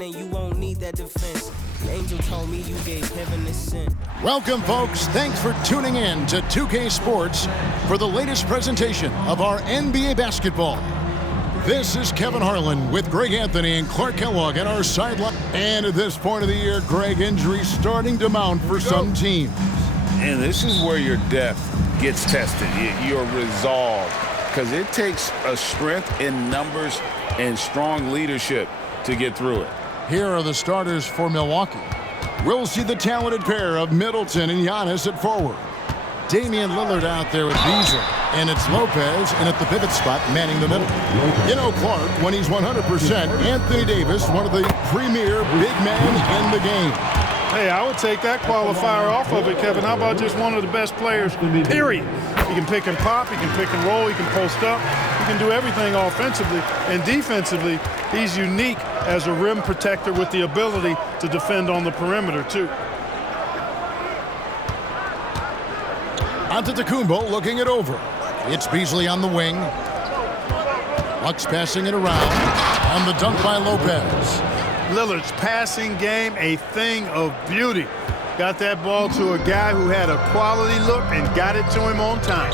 And you won't need that defense. The angel told me you gave heaven a sent. Welcome, folks. Thanks for tuning in to 2K Sports for the latest presentation of our NBA basketball. This is Kevin Harlan with Greg Anthony and Clark Kellogg at our sideline. And at this point of the year, Greg, injuries starting to mount for some teams. And this is where your depth gets tested, your resolve, because it takes a strength in numbers and strong leadership to get through it. Here are the starters for Milwaukee. We'll see the talented pair of Middleton and Giannis at forward. Damian Lillard out there with Beasley. And it's Lopez in at the pivot spot, manning the middle. You know, Clark, when he's 100%, Anthony Davis, one of the premier big men in the game. Hey, I would take that qualifier off of it, Kevin. How about just one of the best players, period? He can pick and pop, he can pick and roll, he can post up, he can do everything offensively. And defensively, he's unique as a rim protector with the ability to defend on the perimeter, too. Antetokounmpo looking it over. It's Beasley on the wing. Bucks passing it around. On the dunk by Lopez. Lillard's passing game, a thing of beauty. Got that ball to a guy who had a quality look and got it to him on time.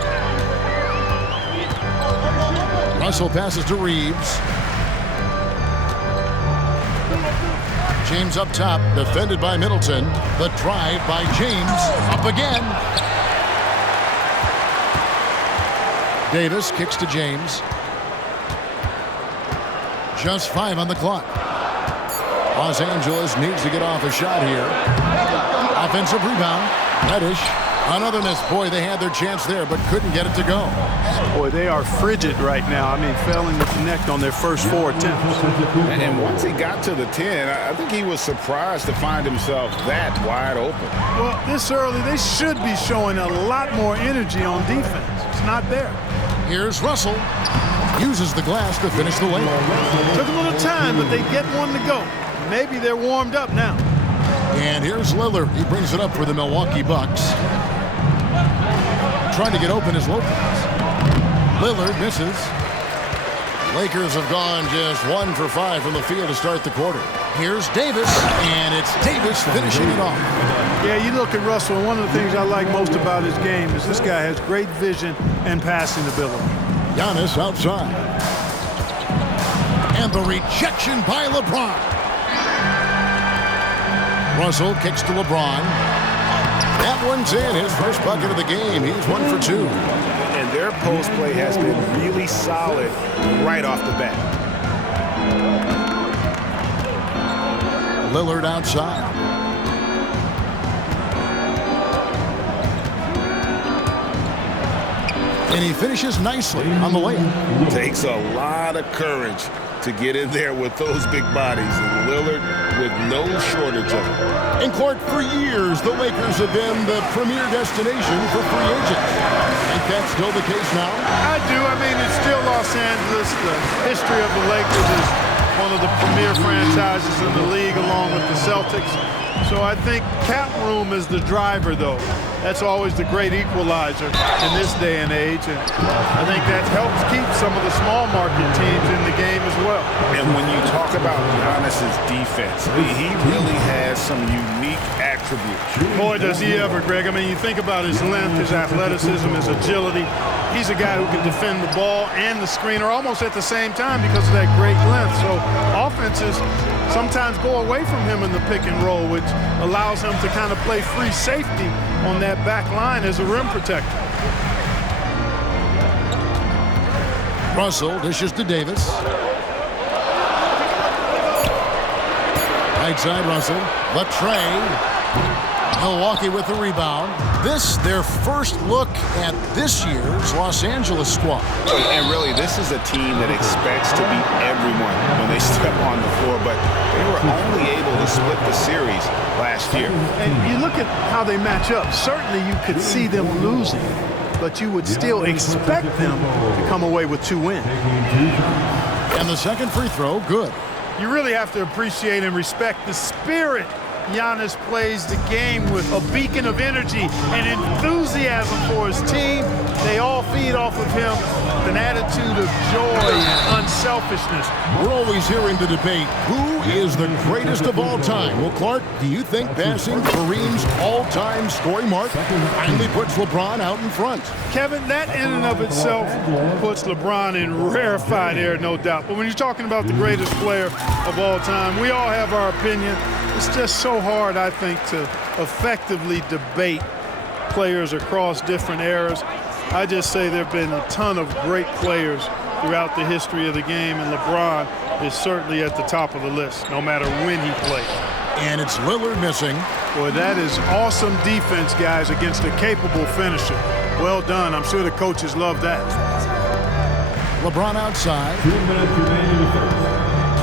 Russell passes to Reeves. James up top, defended by Middleton. The drive by James, up again. Davis kicks to James. Just 5 on the clock. Los Angeles needs to get off a shot here. Offensive rebound. Reddish. Another miss. Boy, they had their chance there, but couldn't get it to go. Boy, they are frigid right now. I mean, failing to connect on their first 4 attempts. And once he got to the 10, I think he was surprised to find himself that wide open. Well, this early, they should be showing a lot more energy on defense. It's not there. Here's Russell. Uses the glass to finish the layup. Took a little time, but they get one to go. Maybe they're warmed up now. And here's Lillard. He brings it up for the Milwaukee Bucks. Trying to get open is Lopez. Lillard misses. Lakers have gone just 1 for 5 from the field to start the quarter. Here's Davis, and it's Davis finishing it off. Yeah, you look at Russell, and one of the things I like most about his game is this guy has great vision and passing ability. Giannis outside. And the rejection by LeBron. Russell kicks to LeBron. That one's in. His first bucket of the game. He's 1 for 2. And their post play has been really solid right off the bat. Lillard outside. And he finishes nicely on the layup. Takes a lot of courage to get in there with those big bodies. And Lillard with no shortage of it. And Clark, for years, the Lakers have been the premier destination for free agents. Think that's still the case now? I do. I mean, it's still Los Angeles. The history of the Lakers is one of the premier franchises in the league, along with the Celtics. So I think cap room is the driver, though. That's always the great equalizer in this day and age, and I think that helps keep some of the small market teams in the game as well. And when you talk about Giannis's defense, he really has some unique attributes. Boy, does he ever, Greg. I mean, you think about his length, his athleticism, his agility. He's a guy who can defend the ball and the screener almost at the same time because of that great length. So offenses sometimes go away from him in the pick and roll, which allows him to kind of play free safety on that back line as a rim protector. Russell dishes to Davis. Right side Russell. Latrey. Milwaukee with the rebound. This, their first look at this year's Los Angeles squad. And really, this is a team that expects to beat everyone when they step on the floor, but they were only able to split the series last year. And you look at how they match up. Certainly you could see them losing, but you would still expect them to come away with 2 wins. And the second free throw, good. You really have to appreciate and respect the spirit Giannis plays the game with, a beacon of energy and enthusiasm for his team. They all feed off of him. with an attitude of joy and unselfishness. We're always hearing the debate, who is the greatest of all time? Well, Clark, do you think passing Kareem's all-time scoring mark finally puts LeBron out in front? Kevin, that in and of itself puts LeBron in rarefied air, no doubt. But when you're talking about the greatest player of all time, we all have our opinion. It's just so hard, I think, to effectively debate players across different eras. I just say there have been a ton of great players throughout the history of the game, and LeBron is certainly at the top of the list, no matter when he played. And it's Lillard missing. Boy, that is awesome defense, guys, against a capable finisher. Well done. I'm sure the coaches love that. LeBron outside. 2 minutes remaining in the first.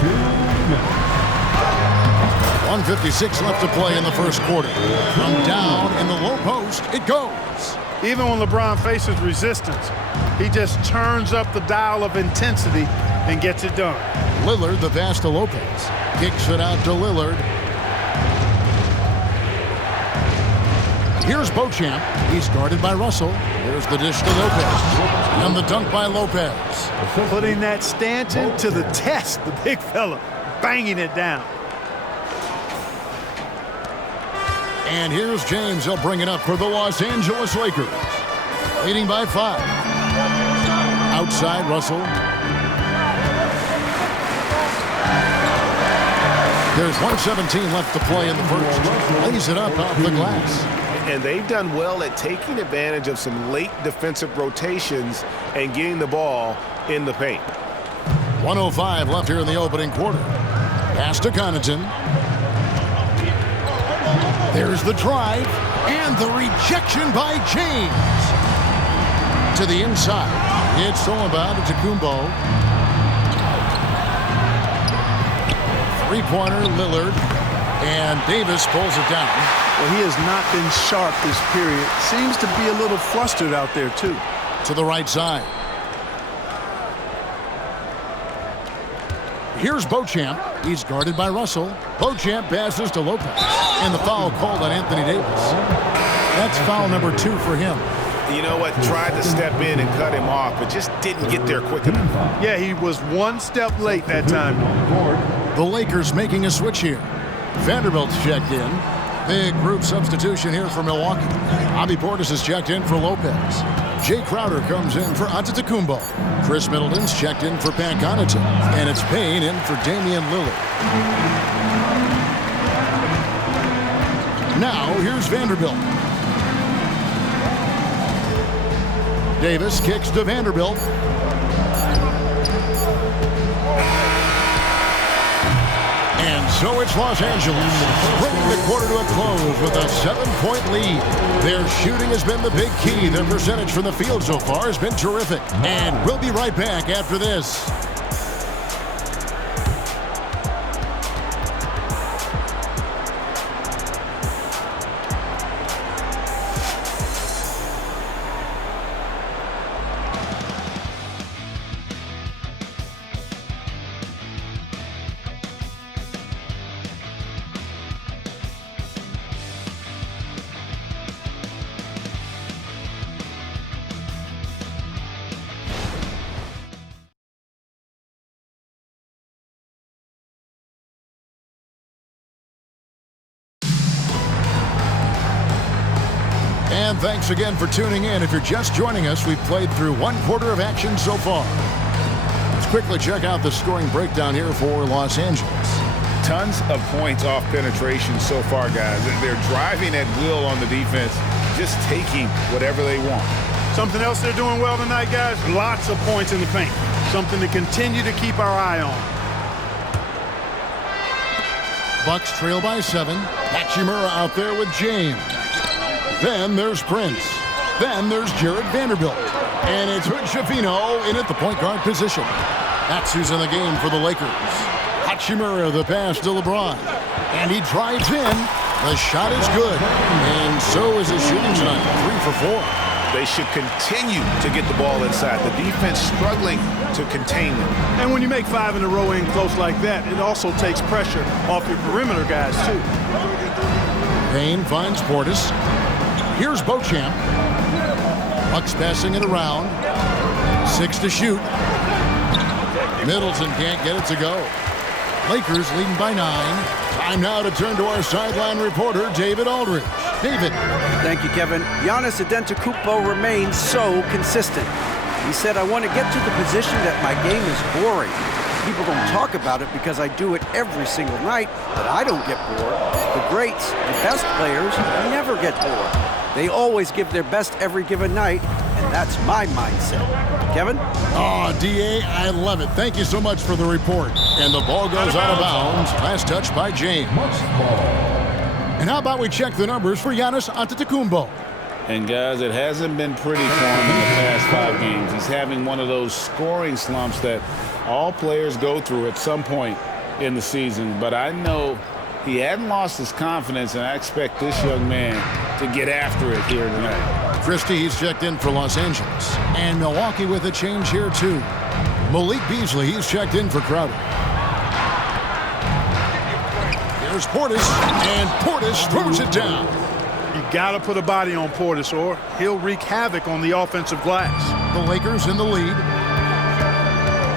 2 minutes. 1:56 left to play in the first quarter. From down in the low post, it goes. Even when LeBron faces resistance, he just turns up the dial of intensity and gets it done. Lillard, the pass to Lopez. Kicks it out to Lillard. Here's Beauchamp. He's guarded by Russell. There's the dish to Lopez. And the dunk by Lopez. Putting that Stanton to the test, the big fella, banging it down. And here's James. He'll bring it up for the Los Angeles Lakers. Leading by 5. Outside Russell. There's 1:17 left to play in the first. Lays it up off the glass. And they've done well at taking advantage of some late defensive rotations and getting the ball in the paint. 1:05 left here in the opening quarter. Pass to Connaughton. There's the drive and the rejection by James. To the inside. It's all about Antetokounmpo. Three-pointer, Lillard. And Davis pulls it down. Well, he has not been sharp this period. Seems to be a little flustered out there, too. To the right side. Here's Beauchamp. He's guarded by Russell. Beauchamp passes to Lopez. And the foul called on Anthony Davis. That's foul number 2 for him. You know what? Tried to step in and cut him off, but just didn't get there quick enough. Yeah, he was one step late that time. The Lakers making a switch here. Vanderbilt's checked in. Big group substitution here for Milwaukee. Bobby Portis is checked in for Lopez. Jay Crowder comes in for Antetokounmpo. Chris Middleton's checked in for Pat Connaughton. And it's Payne in for Damian Lillard. Now, here's Vanderbilt. Davis kicks to Vanderbilt. And so it's Los Angeles, bringing the quarter to a close with a 7-point lead. Their shooting has been the big key. Their percentage from the field so far has been terrific. And we'll be right back after this. And thanks again for tuning in. If you're just joining us, we've played through 1 quarter of action so far. Let's quickly check out the scoring breakdown here for Los Angeles. Tons of points off penetration so far, guys. They're driving at will on the defense, just taking whatever they want. Something else they're doing well tonight, guys, lots of points in the paint. Something to continue to keep our eye on. Bucks trail by 7. Hachimura out there with James. Then there's Prince. Then there's Jared Vanderbilt. And it's Hood Schifino in at the point guard position. That's who's in the game for the Lakers. Hachimura, the pass to LeBron. And he drives in. The shot is good. And so is his shooting tonight. 3 for 4. They should continue to get the ball inside. The defense struggling to contain them. And when you make 5 in a row in close like that, it also takes pressure off your perimeter guys, too. Payne finds Portis. Here's Beauchamp. Bucks passing it around. 6 to shoot. Middleton can't get it to go. Lakers leading by 9. Time now to turn to our sideline reporter, David Aldridge. David. Thank you, Kevin. Giannis Antetokounmpo remains so consistent. He said, I want to get to the position that my game is boring. People don't talk about it because I do it every single night, but I don't get bored. The greats, the best players, never get bored. They always give their best every given night, and that's my mindset. Kevin? Oh, D.A., I love it. Thank you so much for the report. And the ball goes out of bounds. Last touch by James. And how about we check the numbers for Giannis Antetokounmpo? And guys, it hasn't been pretty for him in the past 5 games. He's having one of those scoring slumps that all players go through at some point in the season. But I know he hadn't lost his confidence, and I expect this young man to get after it here tonight. Christie, he's checked in for Los Angeles. And Milwaukee with a change here, too. Malik Beasley, he's checked in for Crowder. There's Portis, and Portis throws it down. You got to put a body on Portis, or he'll wreak havoc on the offensive glass. The Lakers in the lead.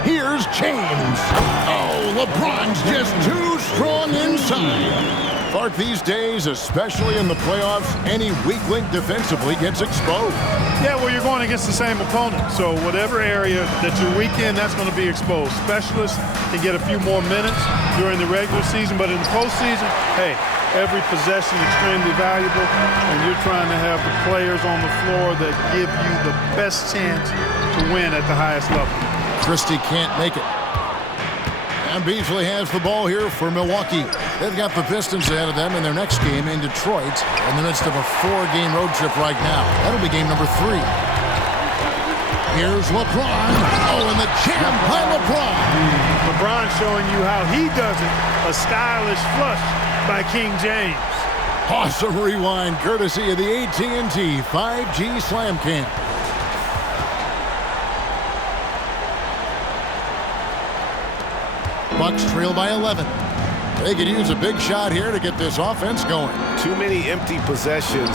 Here's James. Oh, LeBron's just too strong inside. Clark, these days, especially in the playoffs, any weak link defensively gets exposed. Yeah, well, you're going against the same opponent. So whatever area that you're weak in, that's going to be exposed. Specialists can get a few more minutes during the regular season, but in the postseason, hey, every possession extremely valuable, and you're trying to have the players on the floor that give you the best chance to win at the highest level. Christie can't make it. And Beasley has the ball here for Milwaukee. They've got the Pistons ahead of them in their next game in Detroit in the midst of a 4-game road trip right now. That'll be game number 3. Here's LeBron. Oh, and the jam by LeBron. LeBron showing you how he does it. A stylish flush by King James. Awesome rewind courtesy of the AT&T 5G Slam Cam. Bucks trail by 11. They could use a big shot here to get this offense going. Too many empty possessions.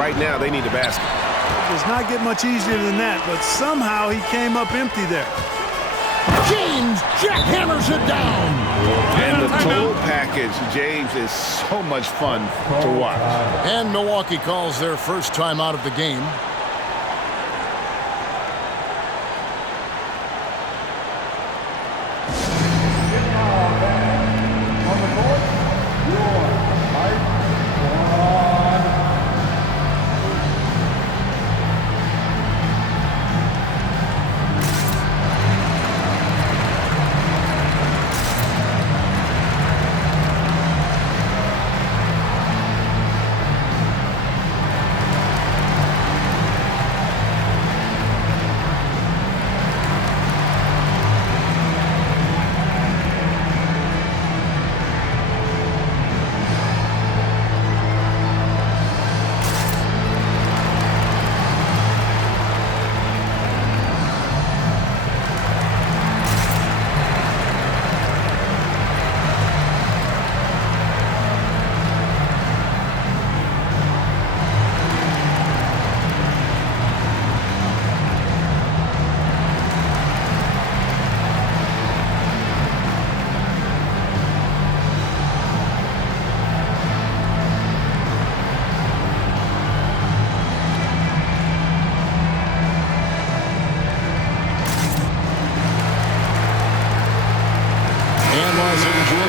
Right now, they need a basket. It does not get much easier than that, but somehow he came up empty there. James jackhammers it down. And the total package, James, is so much fun to watch. And Milwaukee calls their first time out of the game.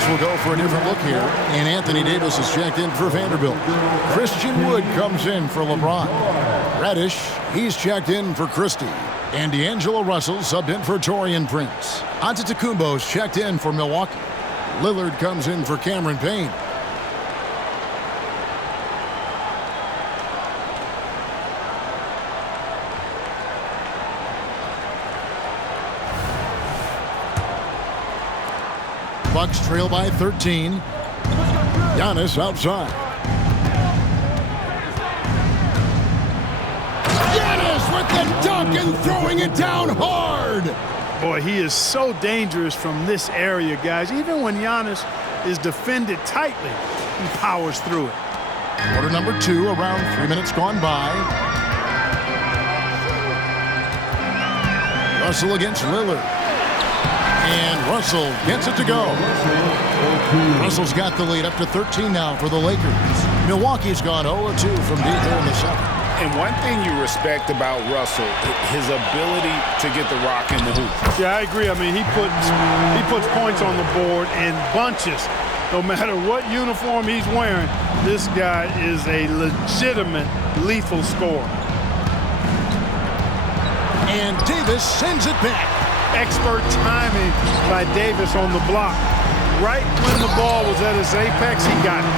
We'll go for a different look here. And Anthony Davis is checked in for Vanderbilt. Christian Wood comes in for LeBron. Reddish, he's checked in for Christie. And D'Angelo Russell subbed in for Taurean Prince. Antetokounmpo's checked in for Milwaukee. Lillard comes in for Cameron Payne. Bucks trail by 13. Giannis outside. Giannis with the dunk and throwing it down hard. Boy, he is so dangerous from this area, guys. Even when Giannis is defended tightly, he powers through it. Quarter number 2, around 3 minutes gone by. Russell against Lillard. And Russell gets it to go. Russell's got the lead up to 13 now for the Lakers. Milwaukee's gone 0-2 from deep there in the second. And one thing you respect about Russell, his ability to get the rock in the hoop. Yeah, I agree. I mean, he puts points on the board in bunches. No matter what uniform he's wearing, this guy is a legitimate lethal scorer. And Davis sends it back. Expert timing by Davis on the block. Right when the ball was at its apex, he got it.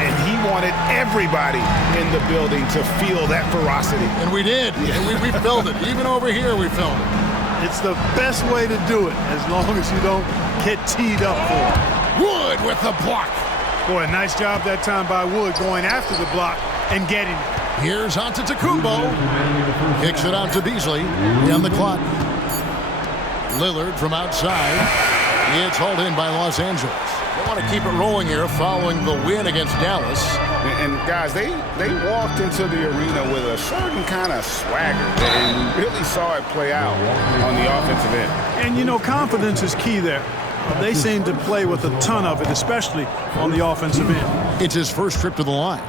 And he wanted everybody in the building to feel that ferocity. And we did. And we felt it. Even over here, we felt it. It's the best way to do it, as long as you don't get teed up for it. Wood with the block. Boy, nice job that time by Wood going after the block and getting it. Here's Antetokounmpo. Kicks it out to Beasley. On the clock. Lillard from outside. It's hauled in by Los Angeles. They want to keep it rolling here following the win against Dallas. And guys, they walked into the arena with a certain kind of swagger. And we really saw it play out on the offensive end. And, you know, confidence is key there. They seem to play with a ton of it, especially on the offensive end. It's his first trip to the line.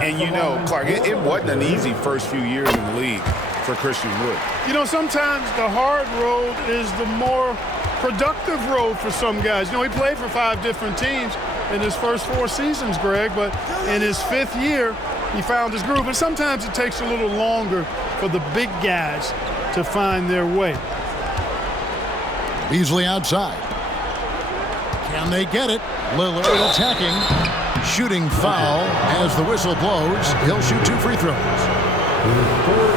And, you know, Clark, it wasn't an easy first few years in the league for Christian Wood. You know, sometimes the hard road is the more productive road for some guys. You know, he played for 5 different teams in his first 4 seasons, Greg, but in his 5th year, he found his groove. And sometimes it takes a little longer for the big guys to find their way. Beasley outside. Can they get it? Lillard attacking. Shooting foul as the whistle blows. He'll shoot 2 free throws.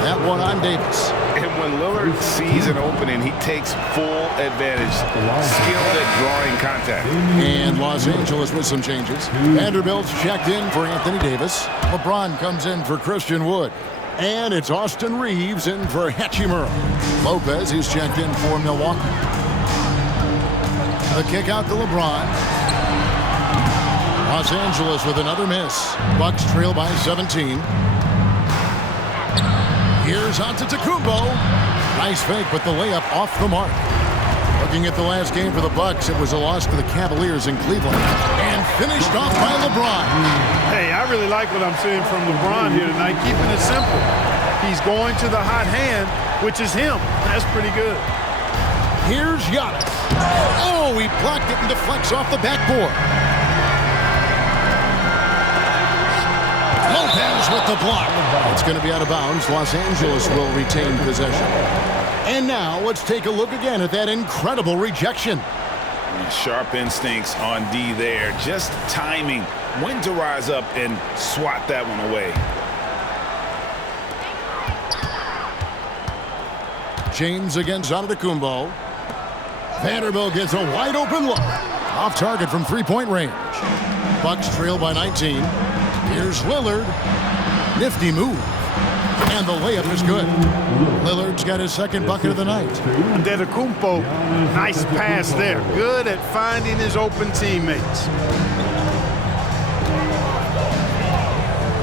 That one on Davis. And when Lillard sees an opening, he takes full advantage. Skilled at drawing contact. And Los Angeles with some changes. Vanderbilt's checked in for Anthony Davis. LeBron comes in for Christian Wood. And it's Austin Reeves in for Hachimura. Lopez, he's checked in for Milwaukee. The kick out to LeBron. Los Angeles with another miss. Bucks trail by 17. Here's Antetokounmpo. Nice fake, but the layup off the mark. Looking at the last game for the Bucks, it was a loss to the Cavaliers in Cleveland. And finished off by LeBron. Hey, I really like what I'm seeing from LeBron here tonight, keeping it simple. He's going to the hot hand, which is him. That's pretty good. Here's Giannis. Oh, he blocked it and deflects off the backboard. Lopez with the block. It's going to be out of bounds. Los Angeles will retain possession. And now let's take a look again at that incredible rejection. Sharp instincts on D there. Just timing when to rise up and swat that one away. James against Antetokounmpo. Vanderbilt gets a wide open look. Off target from 3-point range. Bucks trail by 19. Here's Lillard. Nifty move. And the layup is good. Lillard's got his second bucket of the night. Antetokounmpo, nice pass there. Good at finding his open teammates.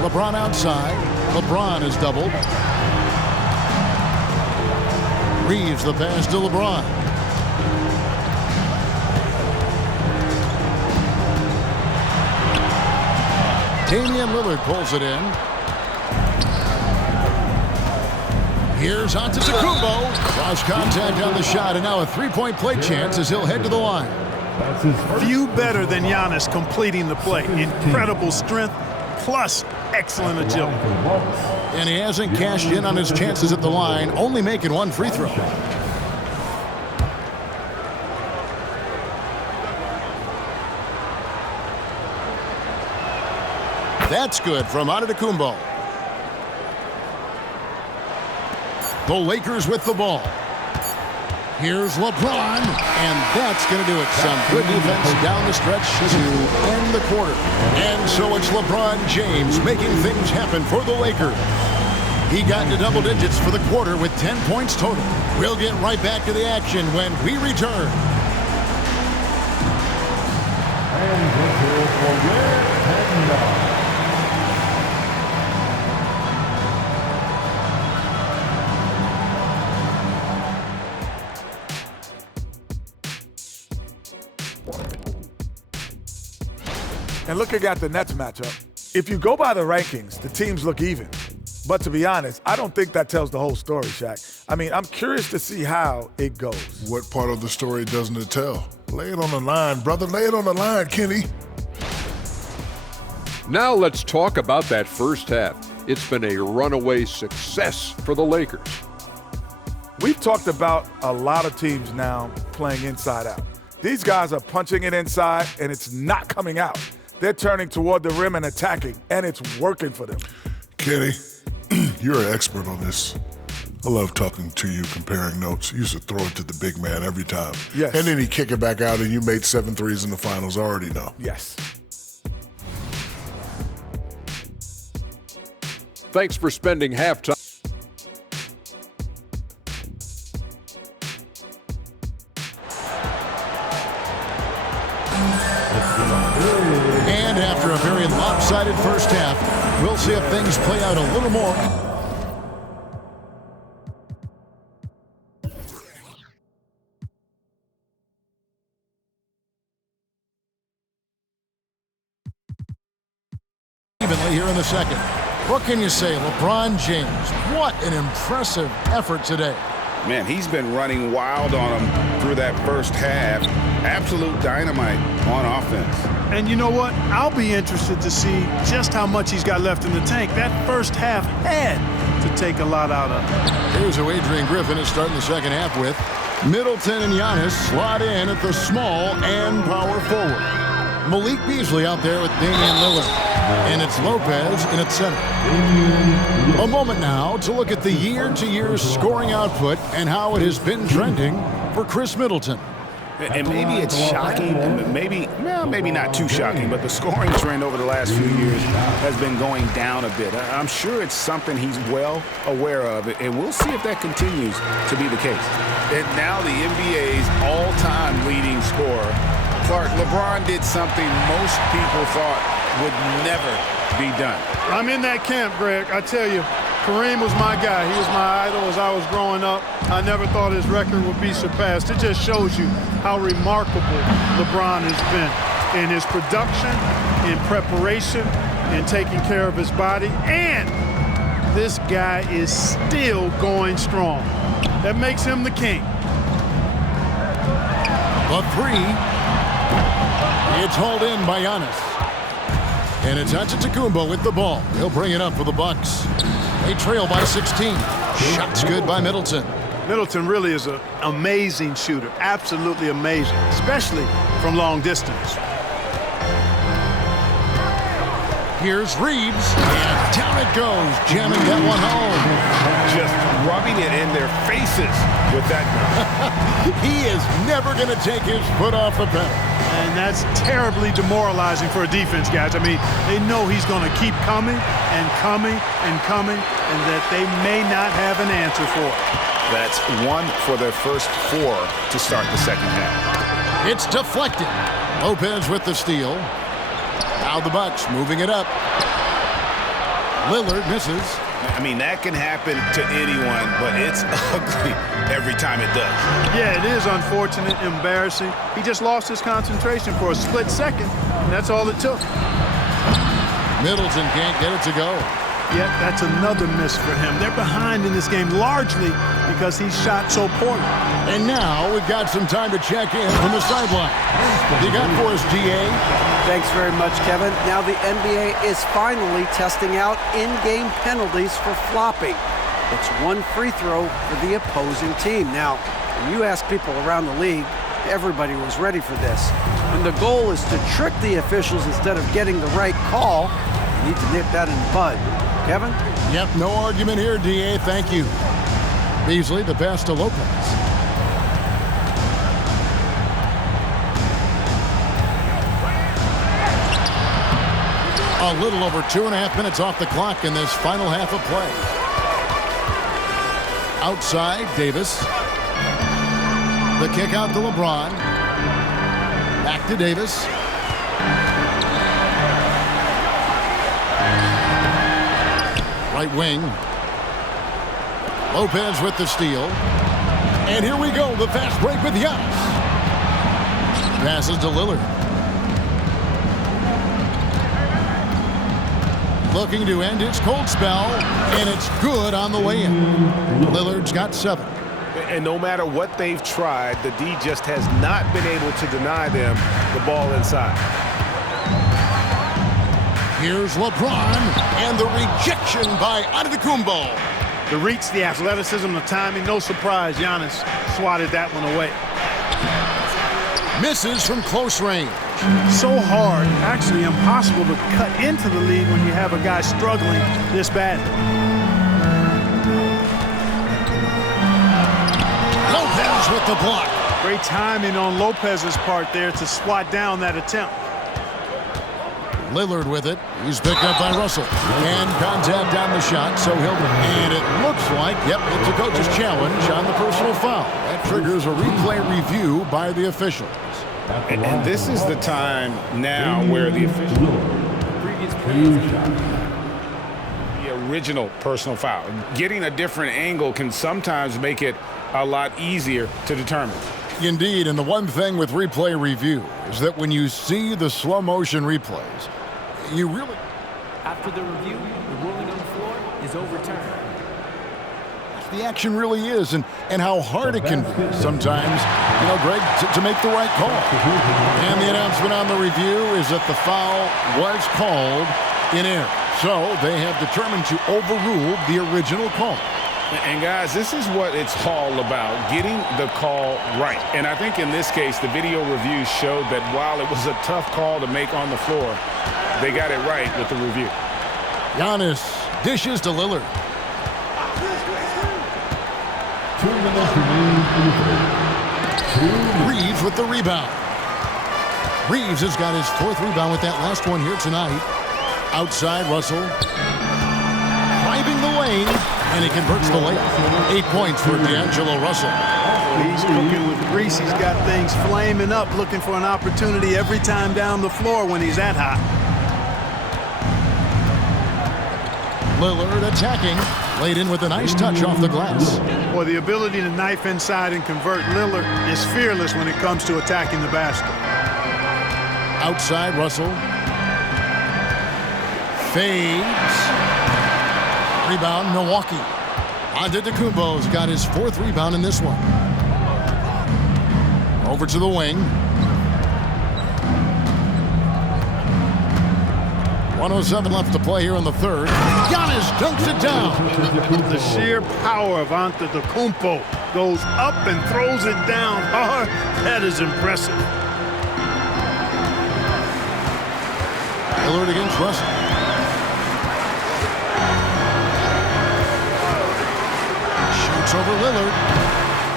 LeBron outside. LeBron is doubled. Reeves the pass to LeBron. Damian Lillard pulls it in. Here's Antetokounmpo. Cross contact on the shot, and now a 3-point play chance as he'll head to the line. Few better than Giannis completing the play. Incredible strength, plus excellent agility. And he hasn't cashed in on his chances at the line, only making 1 free throw. That's good from Antetokounmpo. The Lakers with the ball. Here's LeBron, and that's going to do it. Some good defense down the stretch to end the quarter. And so it's LeBron James making things happen for the Lakers. He got into double digits for the quarter with 10 points total. We'll get right back to the action when we return. And looking at the Nets matchup, if you go by the rankings, the teams look even. But to be honest, I don't think that tells the whole story, Shaq. I mean, I'm curious to see how it goes. What part of the story doesn't it tell? Lay it on the line, brother. Lay it on the line, Kenny. Now let's talk about that first half. It's been a runaway success for the Lakers. We've talked about a lot of teams now playing inside out. These guys are punching it inside, and it's not coming out. They're turning toward the rim and attacking, and it's working for them. Kenny, you're an expert on this. I love talking to you, comparing notes. You used to throw it to the big man every time. Yes. And then he'd kick it back out, and you made 7 threes in the finals. I already know. Yes. Thanks for spending halftime. And after a very lopsided first half, we'll see if things play out a little more. Evenly here in the second. What can you say? LeBron James, what an impressive effort today. Man, he's been running wild on him through that first half. Absolute dynamite on offense. And you know what? I'll be interested to see just how much he's got left in the tank. That first half had to take a lot out of him. Here's who Adrian Griffin is starting the second half with. Middleton and Giannis slot in at the small and power forward. Malik Beasley out there with Damian Lillard. And it's Lopez in at center. A moment now to look at the year-to-year scoring output and how it has been trending for Chris Middleton. And maybe it's shocking, and maybe not too shocking, but the scoring trend over the last few years has been going down a bit. I'm sure it's something he's well aware of, and we'll see if that continues to be the case. And now the NBA's all-time leading scorer, Clark, LeBron did something most people thought would never be done. I'm in that camp, Greg. I tell you, Kareem was my guy. He was my idol as I was growing up. I never thought his record would be surpassed. It just shows you how remarkable LeBron has been in his production, in preparation, in taking care of his body, and this guy is still going strong. That makes him the king. A three. It's hauled in by Giannis. And it's Antetokounmpo with the ball. He'll bring it up for the Bucks. They trail by 16. Shots good by Middleton. Middleton really is an amazing shooter. Absolutely amazing, especially from long distance. Here's Reeves, and down it goes, jamming that one home. Just rubbing it in their faces with that. He is never going to take his foot off the pedal. And that's terribly demoralizing for a defense, guys. I mean, they know he's going to keep coming and coming and coming, and that they may not have an answer for it. That's one for their first 4 to start the second half. It's deflected. Lopez with the steal. Now the Bucks moving it up. Lillard misses. I mean, that can happen to anyone, but it's ugly every time it does. Yeah, it is unfortunate, embarrassing. He just lost his concentration for a split second, and that's all it took. Middleton can't get it to go. Yep, that's another miss for him. They're behind in this game largely because he shot so poorly. And now we've got some time to check in from the sideline. You got for us, GA? Thanks very much, Kevin. Now the NBA is finally testing out in-game penalties for flopping. It's one free throw for the opposing team. Now, when you ask people around the league, everybody was ready for this. When the goal is to trick the officials instead of getting the right call, you need to nip that in the bud. Kevin? Yep, no argument here, DA. Thank you. Beasley, the pass to Lopez. A little over 2.5 minutes off the clock in this final half of play. Outside, Davis. The kick out to LeBron. Back to Davis. Right wing. Lopez with the steal. And here we go, the fast break with Giannis. Passes to Lillard. looking to end his cold spell, and it's good on the way in. Lillard's got 7. And no matter what they've tried, the D just has not been able to deny them the ball inside. Here's LeBron, and the rejection by Antetokounmpo. The reach, the athleticism, the timing, no surprise, Giannis swatted that one away. Misses from close range. So hard, actually impossible to cut into the lead when you have a guy struggling this badly. Lopez with the block. Great timing on Lopez's part there to swat down that attempt. Lillard with it. He's picked up by Russell. And contact on the shot, so he'll... And it looks like, yep, it's a coach's challenge on the personal foul. That triggers a replay review by the officials. And this is the time now where the official... The original personal foul. Getting a different angle can sometimes make it a lot easier to determine. Indeed, and the one thing with replay review is that when you see the slow motion replays, you really... After the review, the ruling on the floor is overturned. The action really is, and how hard it can be sometimes, you know, Greg, to make the right call. And the announcement on the review is that the foul was called in error. So they have determined to overrule the original call. And guys, this is what it's all about, getting the call right. And I think in this case, the video review showed that while it was a tough call to make on the floor, they got it right with the review. Giannis dishes to Lillard. 2 minutes remaining in the third. Reeves with the rebound. Reeves has got his 4th rebound with that last one here tonight. Outside, Russell. Driving the lane, and he converts the layup. 8 points for D'Angelo Russell. He's cooking with grease. He's got things flaming up, looking for an opportunity every time down the floor when he's that hot. Lillard attacking. Laid in with a nice touch off the glass. Boy, the ability to knife inside and convert Lillard is fearless when it comes to attacking the basket. Outside, Russell. Fades. Rebound, Milwaukee. Antetokounmpo's got his 4th rebound in this one. Over to the wing. 1:07 left to play here in the third. Giannis dunks it down. The sheer power of Antetokounmpo goes up and throws it down hard. That is impressive. Lillard against Russell. Shoots over Lillard.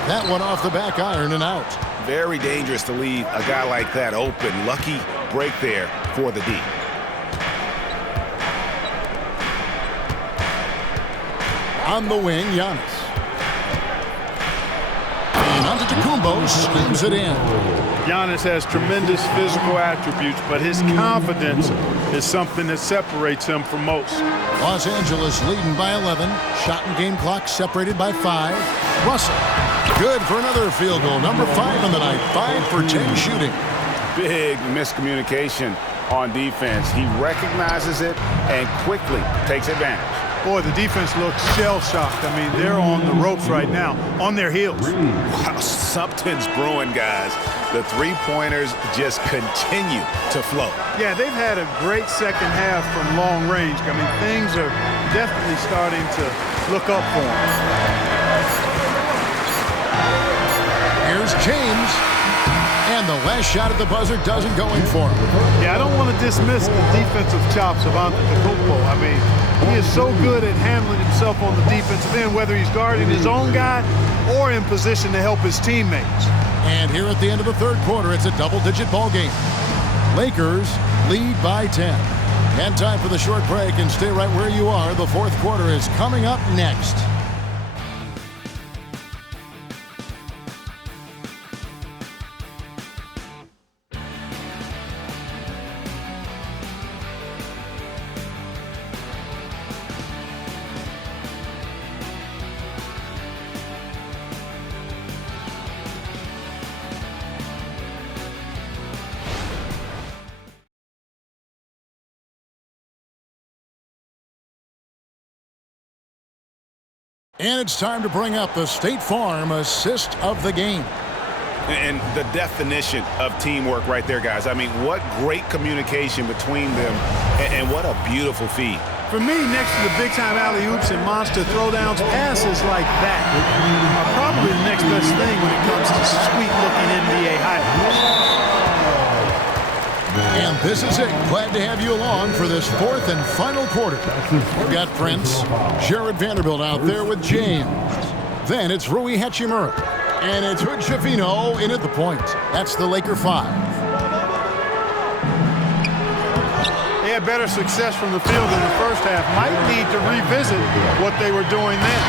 That one off the back iron and out. Very dangerous to leave a guy like that open. Lucky break there for the D. On the wing, Giannis. And Antetokounmpo slams it in. Giannis has tremendous physical attributes, but his confidence is something that separates him from most. Los Angeles leading by 11. Shot and game clock separated by 5. Russell, good for another field goal. Number 5 on the night. 5 for 10 shooting. Big miscommunication on defense. He recognizes it and quickly takes advantage. Boy, the defense looks shell-shocked. I mean, they're on the ropes right now, on their heels. Wow, something's brewing, guys. The three-pointers just continue to flow. Yeah, they've had a great second half from long range. I mean, things are definitely starting to look up for them. Here's James. And the last shot at the buzzer doesn't go in for him. Yeah, I don't want to dismiss the defensive chops of Antetokounmpo. I mean, he is so good at handling himself on the defensive end, whether he's guarding his own guy or in position to help his teammates. And here at the end of the third quarter, it's a double-digit ball game. Lakers lead by 10. And time for the short break, and stay right where you are. The fourth quarter is coming up next. And it's time to bring up the State Farm assist of the game. And the definition of teamwork right there, guys. I mean, what great communication between them, and what a beautiful feed. For me, next to the big-time alley-oops and monster throwdowns, passes like that are probably the next best thing when it comes to sweet-looking NBA highlights. And this is it. Glad to have you along for this fourth and final quarter. We've got Prince, Jared Vanderbilt out there with James. Then it's Rui Hachimura. And it's Hood Schifino in at the point. That's the Laker 5. They had better success from the field in the first half. Might need to revisit what they were doing then.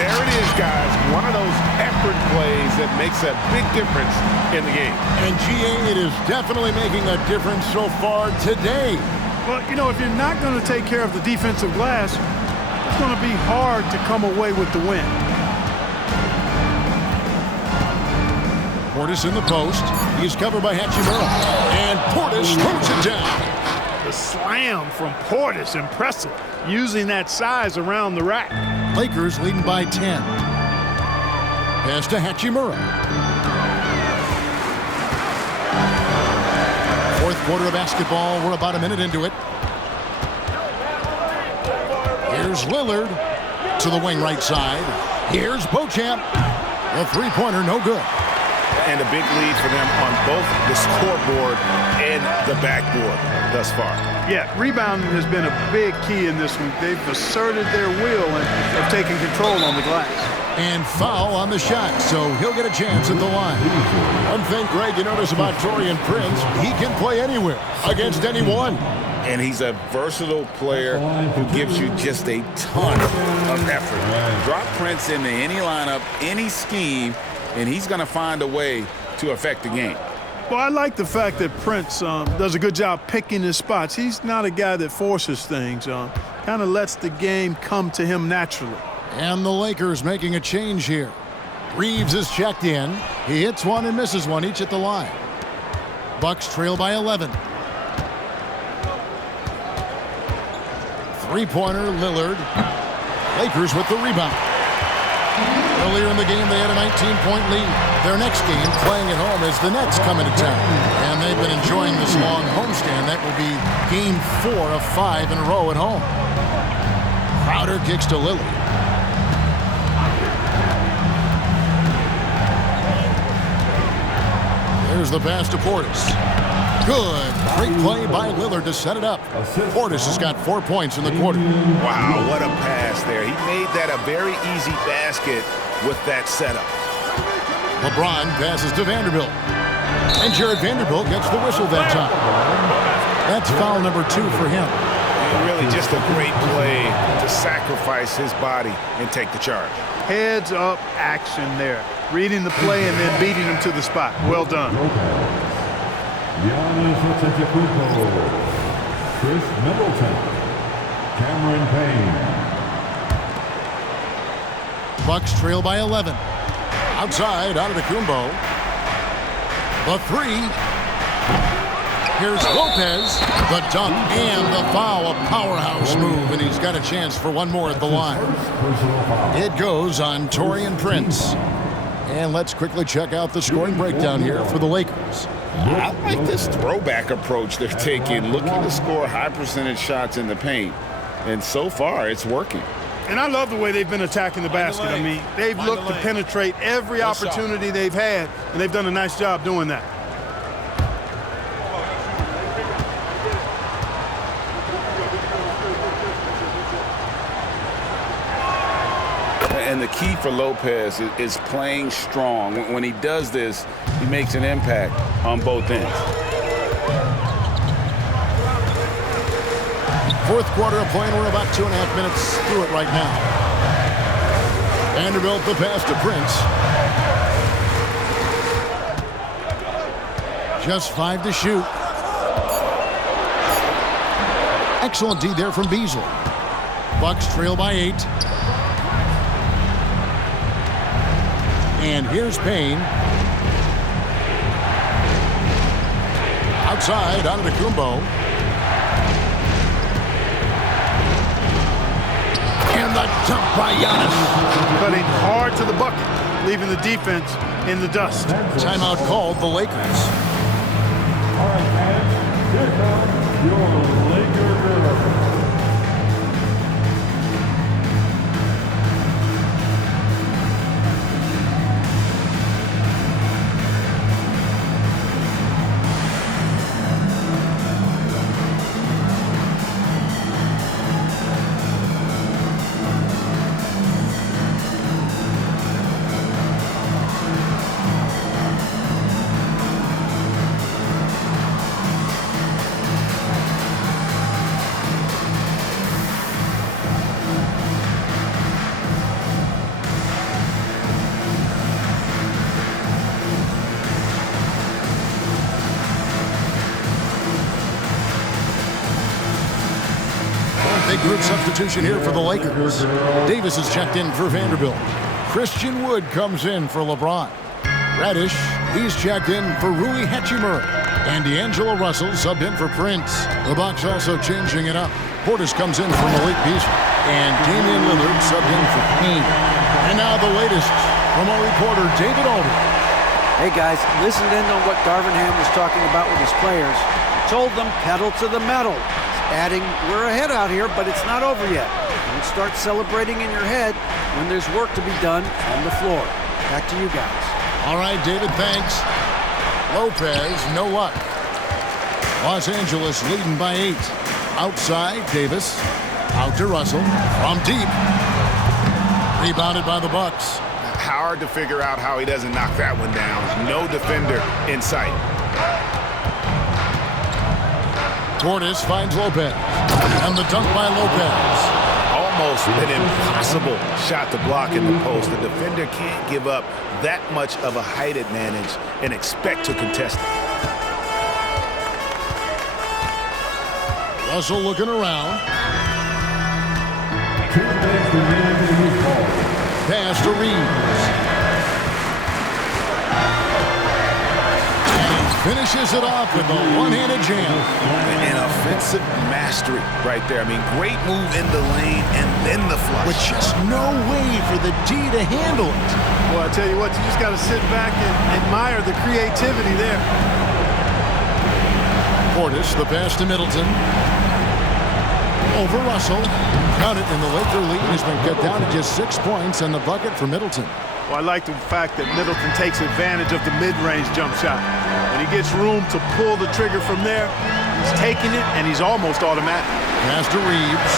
There it is, guys. One of those effort plays that makes a big difference in the game. And GA, it is definitely making a difference so far today. Well, you know, if you're not going to take care of the defensive glass, it's going to be hard to come away with the win. Portis in the post. He's covered by Hachimura. And Portis throws it down. The slam from Portis, impressive. Using that size around the rack. Lakers leading by 10. Pass to Hachimura. Fourth quarter of basketball. We're about a minute into it. Here's Lillard to the wing right side. Here's Beauchamp. The three-pointer, no good. And a big lead for them on both the scoreboard and the backboard thus far. Yeah, rebounding has been a big key in this one. They've asserted their will and have taken control on the glass. And foul on the shot, so he'll get a chance at the line. One thing, Greg, you notice about Taurean Prince, he can play anywhere against anyone. And he's a versatile player who gives you just a ton of effort. Drop Prince into any lineup, any scheme, and he's going to find a way to affect the game. Well, I like the fact that Prince does a good job picking his spots. He's not a guy that forces things. Kind of lets the game come to him naturally. And the Lakers making a change here. Reeves is checked in. He hits one and misses one, each at the line. Bucks trail by 11. Three-pointer, Lillard. Lakers with the rebound. Earlier in the game, they had a 19-point lead. Their next game, playing at home, is the Nets coming to town. And they've been enjoying this long homestand. That will be game 4 of 5 in a row at home. Crowder kicks to Lillard. There's the pass to Portis. Good. Great play by Lillard to set it up. Portis has got 4 points in the quarter. Wow, what a pass there. He made that a very easy basket with that setup. LeBron passes to Vanderbilt. And Jared Vanderbilt gets the whistle that time. That's foul number 2 for him. And really just a great play to sacrifice his body and take the charge. Heads up action there. Reading the play and then beating him to the spot. Well done. Giannis Antetokounmpo, Chris Middleton, Cameron Payne. Bucks trail by 11. Outside, Antetokounmpo. The 3. Here's Lopez. The dunk and the foul. A powerhouse move, and he's got a chance for one more at the line. It goes on Taurean Prince. And let's quickly check out the scoring breakdown here for the Lakers. I like this throwback approach they're taking, looking to score high percentage shots in the paint. And so far, it's working. And I love the way they've been attacking the basket. I mean, they've looked to penetrate every opportunity they've had, and they've done a nice job doing that. And the key for Lopez is playing strong. When he does this, he makes an impact on both ends. Fourth quarter of play, and we're about 2.5 minutes through it right now. Vanderbilt the pass to Prince. Just 5 to shoot. Excellent D there from Beasley. Bucks trail by 8. And here's Payne. Outside, Antetokounmpo. And the jump by Giannis. cutting hard to the bucket, leaving the defense in the dust. Timeout called the Lakers. All right, fans, here comes your Laker girls. Big group substitution here for the Lakers. Davis is checked in for Vanderbilt. Christian Wood comes in for LeBron. Reddish, he's checked in for Rui Hachimura. And D'Angelo Russell subbed in for Prince. The Bucks also changing it up. Portis comes in for Malik Beasley. And Damian Lillard subbed in for Payne. And now the latest from our reporter, David Alder. Hey guys, listened in on what Darvin Ham was talking about with his players. Told them pedal to the metal. Adding, we're ahead out here, but it's not over yet. Don't start celebrating in your head when there's work to be done on the floor. Back to you guys. All right, David, thanks. Lopez, no luck. Los Angeles leading by 8. Outside, Davis. Out to Russell. From deep. Rebounded by the Bucks. Hard to figure out how he doesn't knock that one down. No defender in sight. Portis finds Lopez. And the dunk by Lopez. Almost an impossible shot to block in the post. The defender can't give up that much of a height advantage and expect to contest it. Russell looking around. Pass to Reeves. Finishes it off with a one-handed jam. An offensive mastery right there. I mean, great move in the lane and then the flush. With just no way for the D to handle it. Well, I tell you what, you just got to sit back and admire the creativity there. Portis, the pass to Middleton. Over Russell. Count it, and the Laker lead has been cut down to just 6 points and the bucket for Middleton. Well, I like the fact that Middleton takes advantage of the mid-range jump shot. When he gets room to pull the trigger from there, he's taking it, and he's almost automatic. Pass to Reeves.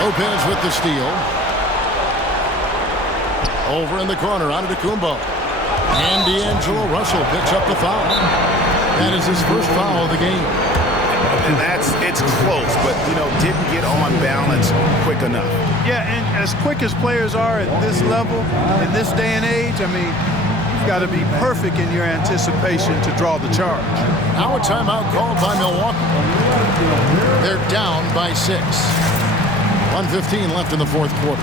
Lopez with the steal. Over in the corner, out of Kumbo. And D'Angelo Russell picks up the foul. That is his first foul of the game. And it's close, but, didn't get on balance quick enough. Yeah, and as quick as players are at this level, in this day and age, I mean, you've got to be perfect in your anticipation to draw the charge. Now a timeout called by Milwaukee. They're down by 6. 1:15 left in the fourth quarter.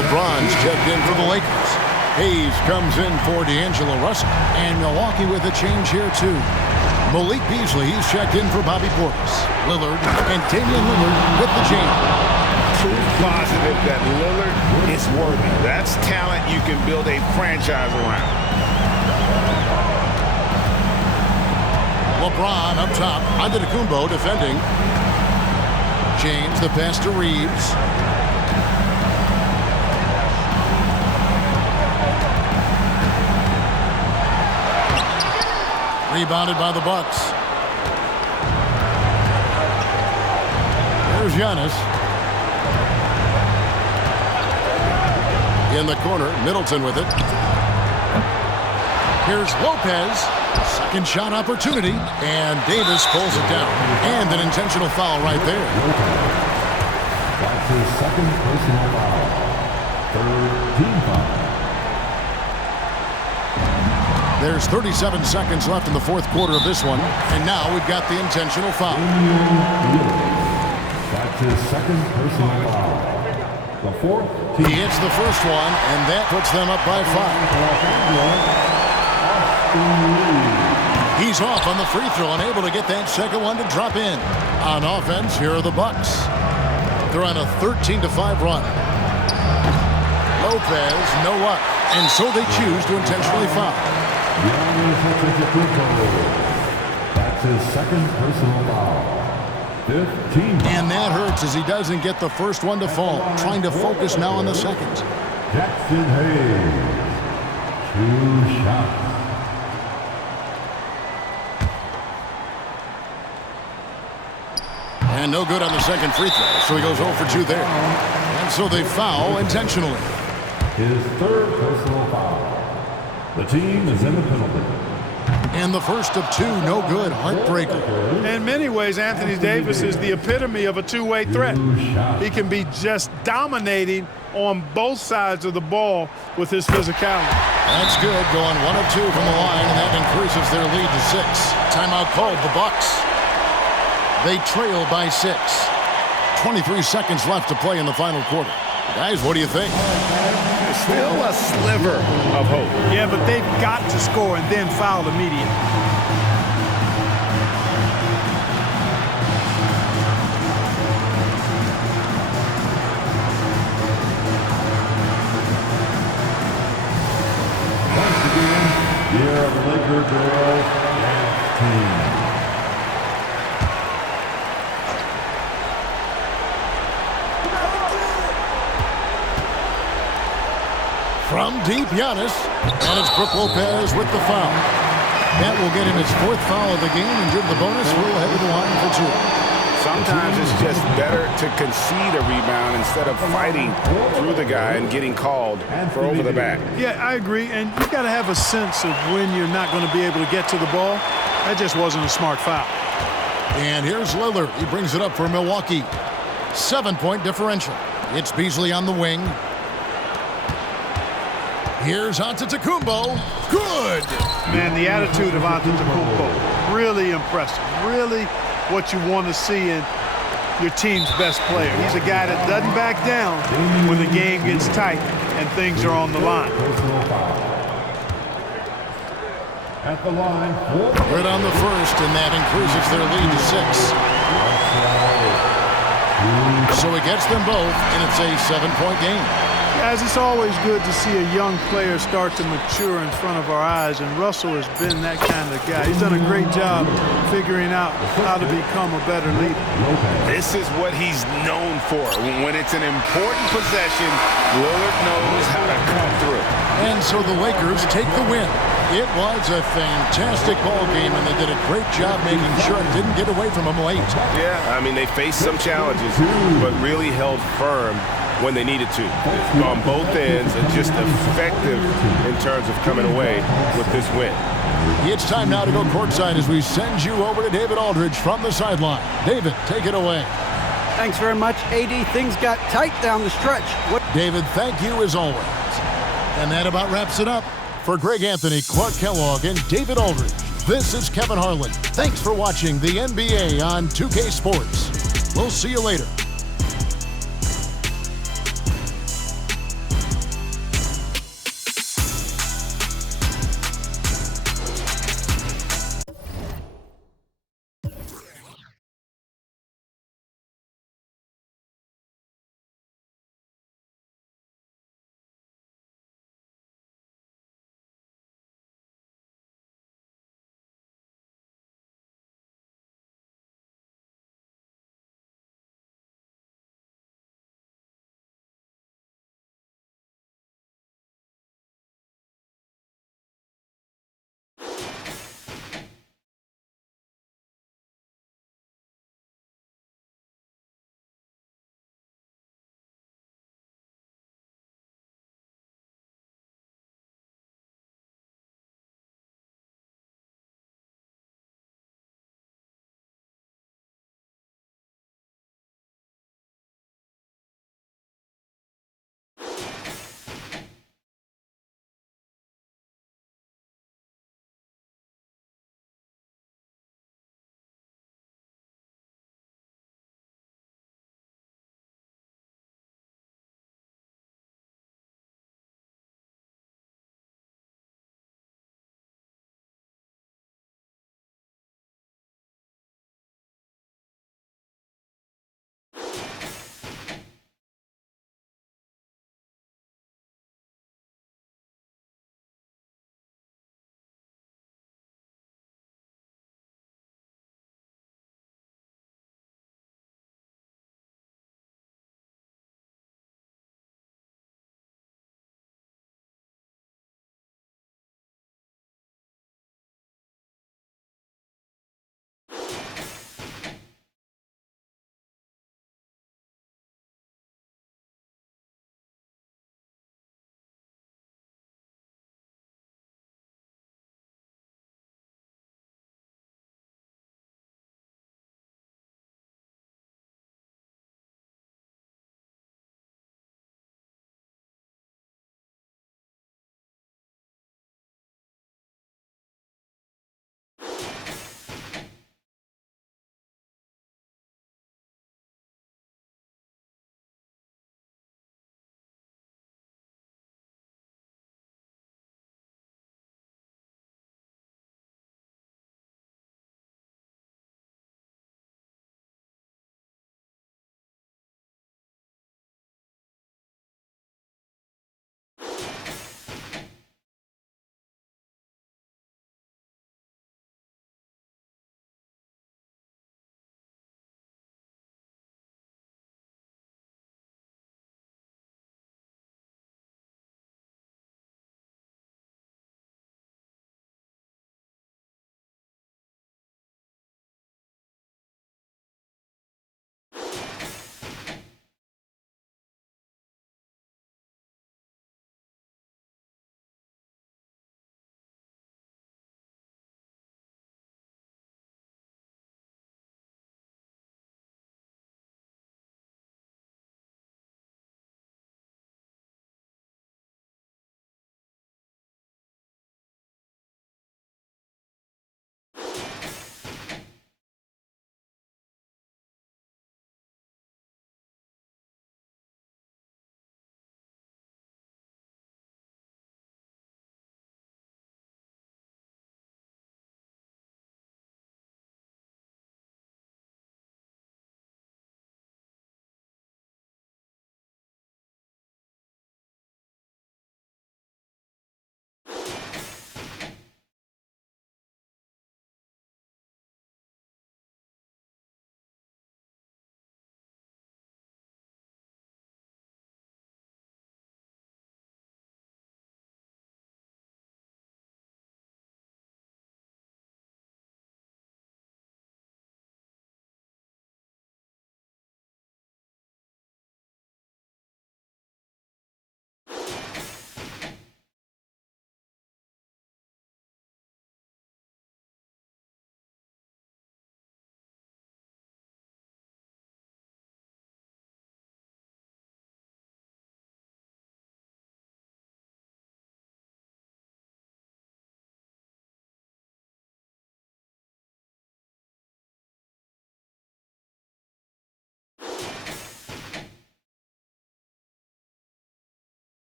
LeBron's checked in for the Lakers. Hayes comes in for D'Angelo Russell. And Milwaukee with a change here, too. Malik Beasley, he's checked in for Bobby Portis. Lillard and Damian Lillard with the change. Proof positive that Lillard is worthy. That's talent you can build a franchise around. LeBron up top. Antetokounmpo defending. James, the pass to Reeves. Rebounded by the Bucks. There's Giannis. In the corner, Middleton with it. Here's Lopez. Second shot opportunity. And Davis pulls it down. And an intentional foul right there. That's his second personal foul. Third team foul. There's 37 seconds left in the fourth quarter of this one. And now we've got the intentional foul. That's his second personal foul. The fourth team. He hits the first one, and that puts them up by 5. He's off on the free throw, unable to get that second one to drop in. On offense, here are the Bucks. They're on a 13-5 run. Lopez, no luck, and so they choose to intentionally foul. That's his second personal foul. 15. And that hurts as he doesn't get the first one to fall. Trying to focus now on the second. Jackson Hayes. 2 shots. And no good on the second free throw, so he goes 0 for 2 there. And so they foul intentionally. His third personal foul. The team is in the penalty. And the first of 2, no good. Heartbreaker. In many ways, Anthony Davis is the epitome of a two-way threat. He can be just dominating on both sides of the ball with his physicality. That's good, going 1 of 2 from the line, and that increases their lead to 6. Timeout called, the Bucks. They trail by 6. 23 seconds left to play in the final quarter. Guys, what do you think? Still a sliver of hope. Yeah, but they've got to score and then foul immediately. Once again, here are the Laker girls dance team. From deep, Giannis. And it's Brook Lopez with the foul. That will get him his 4th foul of the game and give the bonus. We'll head to the line for 2. Sometimes it's just better to concede a rebound instead of fighting through the guy and getting called for over the back. Yeah, I agree. And you got to have a sense of when you're not going to be able to get to the ball. That just wasn't a smart foul. And here's Lillard. He brings it up for Milwaukee. 7-point differential. It's Beasley on the wing. Here's Antetokounmpo. Good! Man, the attitude of Antetokounmpo, really impressive. Really what you want to see in your team's best player. He's a guy that doesn't back down when the game gets tight and things are on the line. At the line, right on the first, and that increases their lead to 6. So he gets them both, and it's a 7-point game. Guys, it's always good to see a young player start to mature in front of our eyes, and Russell has been that kind of guy. He's done a great job figuring out how to become a better leader. This is what he's known for. When it's an important possession, Lillard knows how to come through. And so the Lakers take the win. It was a fantastic ball game, and they did a great job making sure it didn't get away from them late. Yeah, I mean, they faced some challenges, but really held firm when they needed to. On both ends, and just effective in terms of coming away with this win. It's time now to go courtside as we send you over to David Aldridge from the sideline. David, take it away. Thanks very much, AD. Things got tight down the stretch. David, thank you as always. And that about wraps it up. For Greg Anthony, Clark Kellogg, and David Aldridge, this is Kevin Harlan. Thanks for watching the NBA on 2K Sports. We'll see you later.